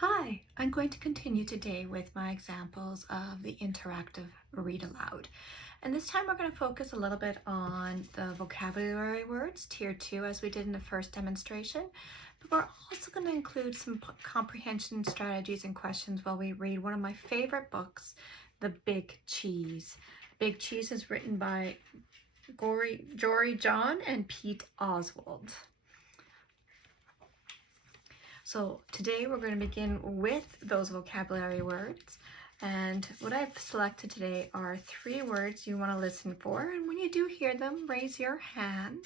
Hi, I'm going to continue today with my examples of the interactive read aloud. And this time we're going to focus a little bit on the vocabulary words, tier 2, as we did in the first demonstration. But we're also going to include some comprehension strategies and questions while we read one of my favorite books, The Big Cheese. Big Cheese is written by Jory John and Pete Oswald. So today we're going to begin with those vocabulary words, and what I've selected today are 3 words you want to listen for, and when you do hear them, raise your hand,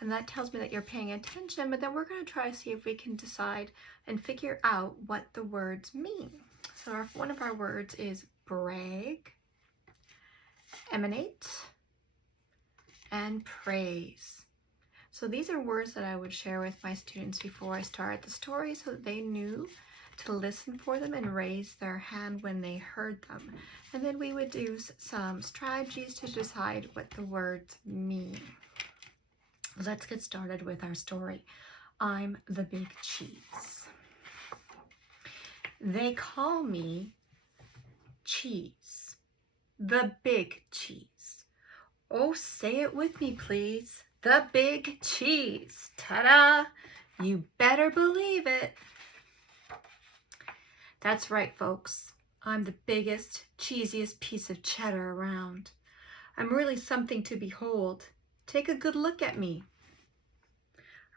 and that tells me that you're paying attention. But then we're going to try to see if we can decide and figure out what the words mean. So one of our words is brag, emanate, and praise. So these are words that I would share with my students before I started the story so that they knew to listen for them and raise their hand when they heard them. And then we would use some strategies to decide what the words mean. Let's get started with our story. I'm the Big Cheese. They call me Cheese, the Big Cheese. Oh, say it with me, please. The Big Cheese. Ta-da! You better believe it. That's right, folks. I'm the biggest, cheesiest piece of cheddar around. I'm really something to behold. Take a good look at me.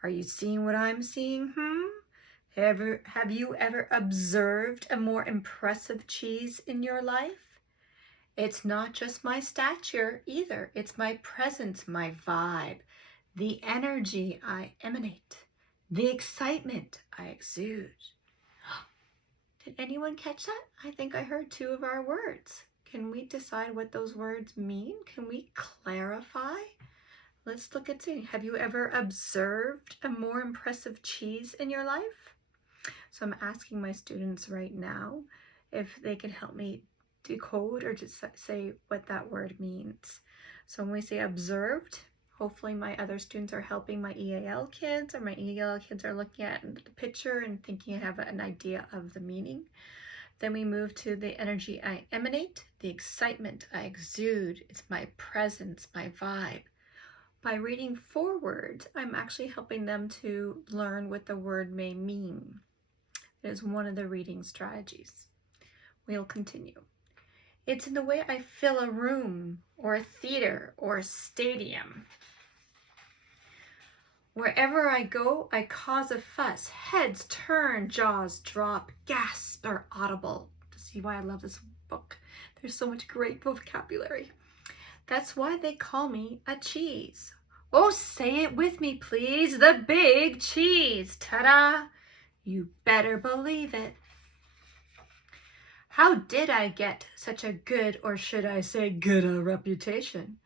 Are you seeing what I'm seeing, Have you ever observed a more impressive cheese in your life? It's not just my stature either. It's my presence, my vibe, the energy I emanate, the excitement I exude. Did anyone catch that? I think I heard 2 of our words. Can we decide what those words mean? Can we clarify? Let's look at see. Have you ever observed a more impressive cheese in your life? So I'm asking my students right now if they can help me decode or just say what that word means. So when we say observed, hopefully my other students are helping my EAL kids, or my EAL kids are looking at the picture and thinking I have an idea of the meaning. Then we move to the energy I emanate, the excitement I exude. It's my presence, my vibe. By reading forward, I'm actually helping them to learn what the word may mean. It is one of the reading strategies. We'll continue. It's in the way I fill a room or a theater or a stadium. Wherever I go, I cause a fuss. Heads turn, jaws drop, gasps are audible. See why I love this book. There's so much great vocabulary. That's why they call me a cheese. Oh, say it with me, please. The Big Cheese. Ta-da! You better believe it. How did I get such a good, or should I say good, a reputation?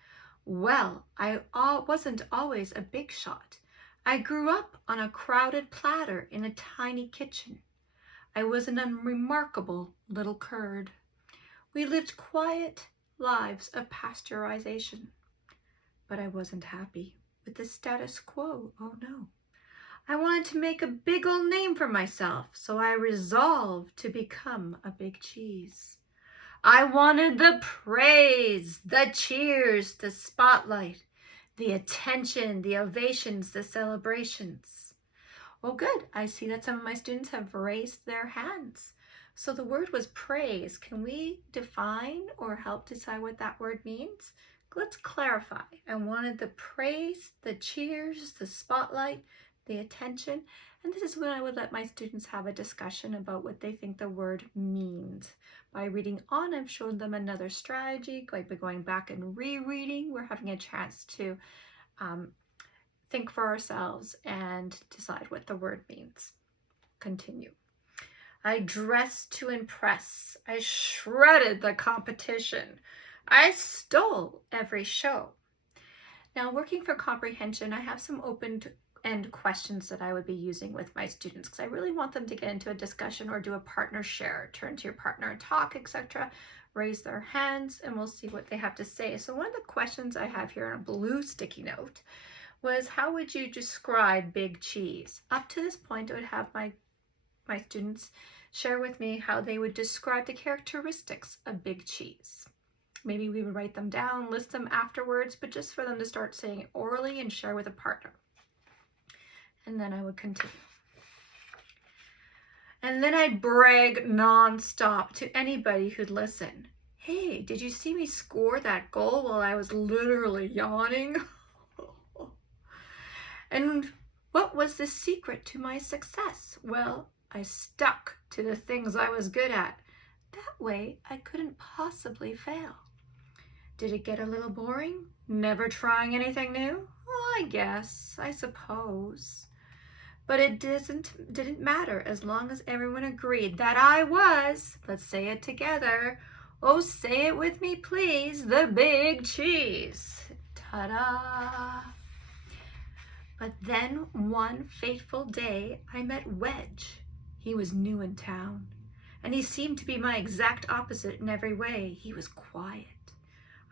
Well, I wasn't always a big shot. I grew up on a crowded platter in a tiny kitchen. I was an unremarkable little curd. We lived quiet lives of pasteurization. But I wasn't happy with the status quo. Oh no. I wanted to make a big old name for myself, so I resolved to become a big cheese. I wanted the praise, the cheers, the spotlight, the attention, the ovations, the celebrations. Oh, good. I see that some of my students have raised their hands. So the word was praise. Can we define or help decide what that word means? Let's clarify. I wanted the praise, the cheers, the spotlight, the attention, and this is when I would let my students have a discussion about what they think the word means. By reading on, I've shown them another strategy. By going back and rereading, we're having a chance to think for ourselves and decide what the word means. Continue. I dressed to impress. I shredded the competition. I stole every show. Now, working for comprehension, I have some open-end questions that I would be using with my students because I really want them to get into a discussion or do a partner share, turn to your partner and talk, etc. Raise their hands and we'll see what they have to say. So one of the questions I have here on a blue sticky note was, how would you describe Big Cheese? Up to this point, I would have my my students share with me how they would describe the characteristics of big cheese. Maybe we would write them down, list them afterwards, but just for them to start saying it orally and share with a partner. And then I would continue. And then I'd brag nonstop to anybody who'd listen. Hey, did you see me score that goal while I was literally yawning? And what was the secret to my success? Well, I stuck to the things I was good at. That way, I couldn't possibly fail. Did it get a little boring? Never trying anything new? Well, I suppose. But it didn't matter as long as everyone agreed that I was, let's say it together, oh, say it with me please, the big cheese. Ta-da! But then one fateful day I met Wedge. He was new in town, and he seemed to be my exact opposite in every way. He was quiet.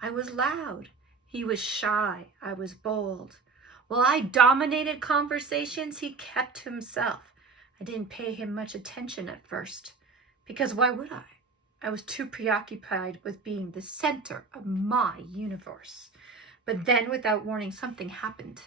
I was loud. He was shy. I was bold. While I dominated conversations, he kept to himself. I didn't pay him much attention at first, because why would I? I was too preoccupied with being the center of my universe. But then, without warning, something happened.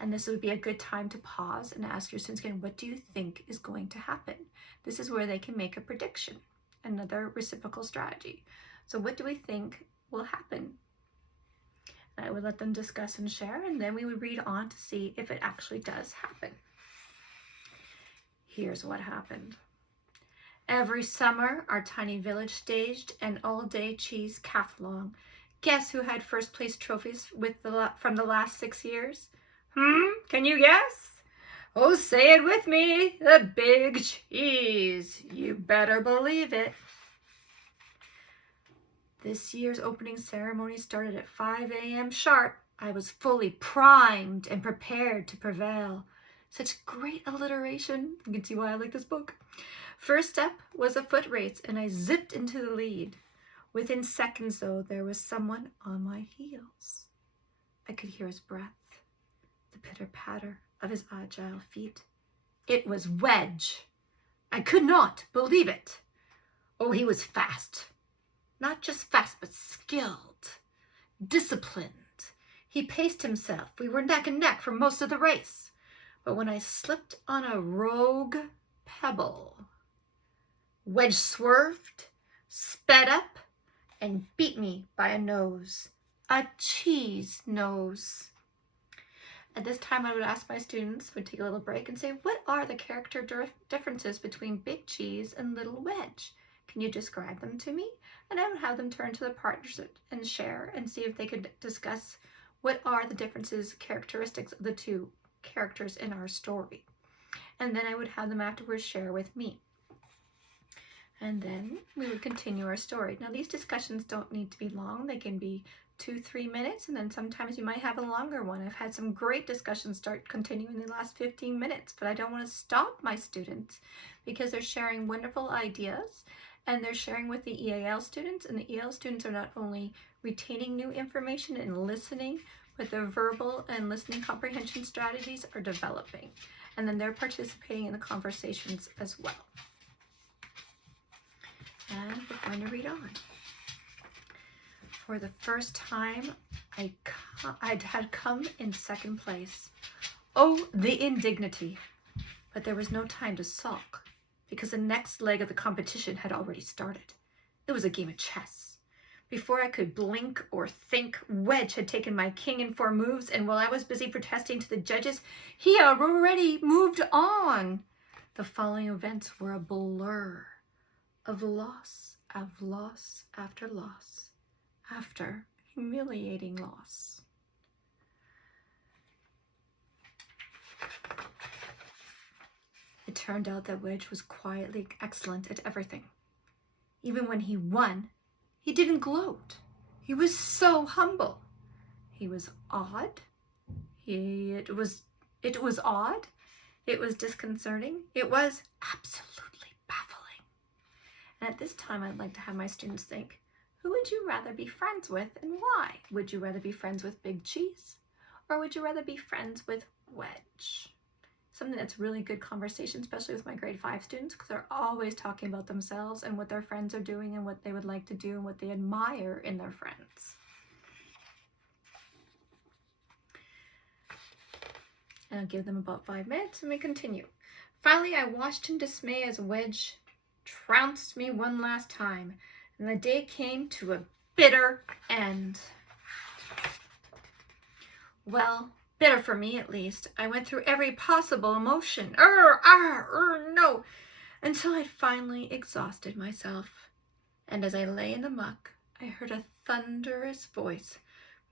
And this would be a good time to pause and ask your students again, what do you think is going to happen? This is where they can make a prediction, another reciprocal strategy. So what do we think will happen? I would let them discuss and share, and then we would read on to see if it actually does happen. Here's what happened. Every summer, our tiny village staged an all-day cheese calf-along. Guess who had first place trophies from the last 6 years? Can you guess? Oh, say it with me, the big cheese. You better believe it. This year's opening ceremony started at 5 a.m. sharp. I was fully primed and prepared to prevail. Such great alliteration. You can see why I like this book. First up was a foot race, and I zipped into the lead. Within seconds, though, there was someone on my heels. I could hear his breath, the pitter-patter of his agile feet. It was Wedge. I could not believe it. Oh, he was fast. Not just fast, but skilled, disciplined. He paced himself. We were neck and neck for most of the race. But when I slipped on a rogue pebble, Wedge swerved, sped up, and beat me by a nose. A cheese nose. At this time, I would ask my students, would take a little break and say, what are the character differences between Big Cheese and Little Wedge? Can you describe them to me? And I would have them turn to the partners and share and see if they could discuss what are the differences, characteristics of the two characters in our story. And then I would have them afterwards share with me. And then we would continue our story. Now, these discussions don't need to be long. They can be 2-3 minutes, and then sometimes you might have a longer one. I've had some great discussions start continuing in the last 15 minutes, but I don't want to stop my students because they're sharing wonderful ideas. And they're sharing with the EAL students, and the EAL students are not only retaining new information and listening, but their verbal and listening comprehension strategies are developing. And then they're participating in the conversations as well. And we're going to read on. For the first time, I had come in second place. Oh, the indignity! But there was no time to sulk, because the next leg of the competition had already started. It was a game of chess. Before I could blink or think, Wedge had taken my king in 4 moves, and while I was busy protesting to the judges, he had already moved on. The following events were a blur of loss after loss, after humiliating loss. It turned out that Wedge was quietly excellent at everything. Even when he won, he didn't gloat. He was so humble. He was odd. It was odd. It was disconcerting. It was absolutely baffling. And at this time, I'd like to have my students think, who would you rather be friends with and why? Would you rather be friends with Big Cheese, or would you rather be friends with Wedge? something that's really good conversation, especially with my grade 5 students, because they're always talking about themselves and what their friends are doing and what they would like to do and what they admire in their friends. And I'll give them about 5 minutes and we continue. Finally, I watched in dismay as Wedge trounced me one last time, and the day came to a bitter end. Well, bitter for me at least. I went through every possible emotion, no, until I'd finally exhausted myself. And as I lay in the muck, I heard a thunderous voice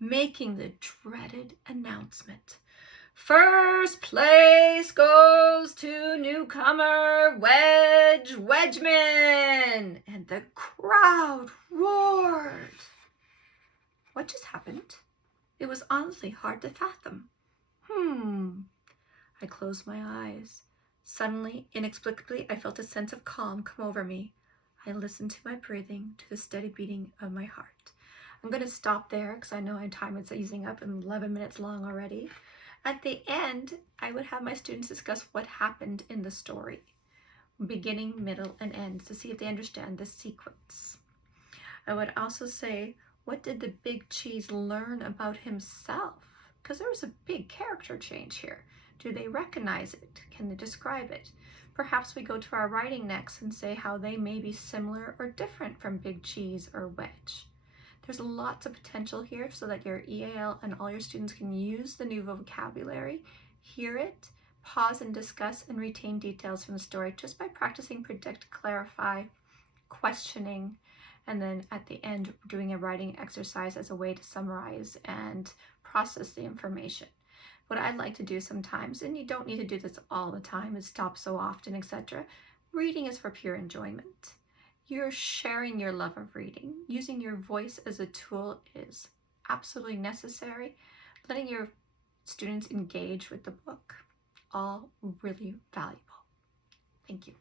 making the dreaded announcement. First place goes to newcomer Wedgman! And the crowd roared. What just happened? It was honestly hard to fathom. I closed my eyes. Suddenly, inexplicably, I felt a sense of calm come over me. I listened to my breathing, to the steady beating of my heart. I'm going to stop there because I know my time is easing up and 11 minutes long already. At the end, I would have my students discuss what happened in the story, beginning, middle, and end, to see if they understand the sequence. I would also say, what did the big cheese learn about himself? Because there was a big character change here. Do they recognize it? Can they describe it? Perhaps we go to our writing next and say how they may be similar or different from Big Cheese or Wedge. There's lots of potential here so that your EAL and all your students can use the new vocabulary, hear it, pause and discuss and retain details from the story just by practicing predict, clarify, questioning, and then at the end doing a writing exercise as a way to summarize and process the information. What I'd like to do sometimes, and you don't need to do this all the time, is stop so often, etc. Reading is for pure enjoyment. You're sharing your love of reading. Using your voice as a tool is absolutely necessary. Letting your students engage with the book, all really valuable. Thank you.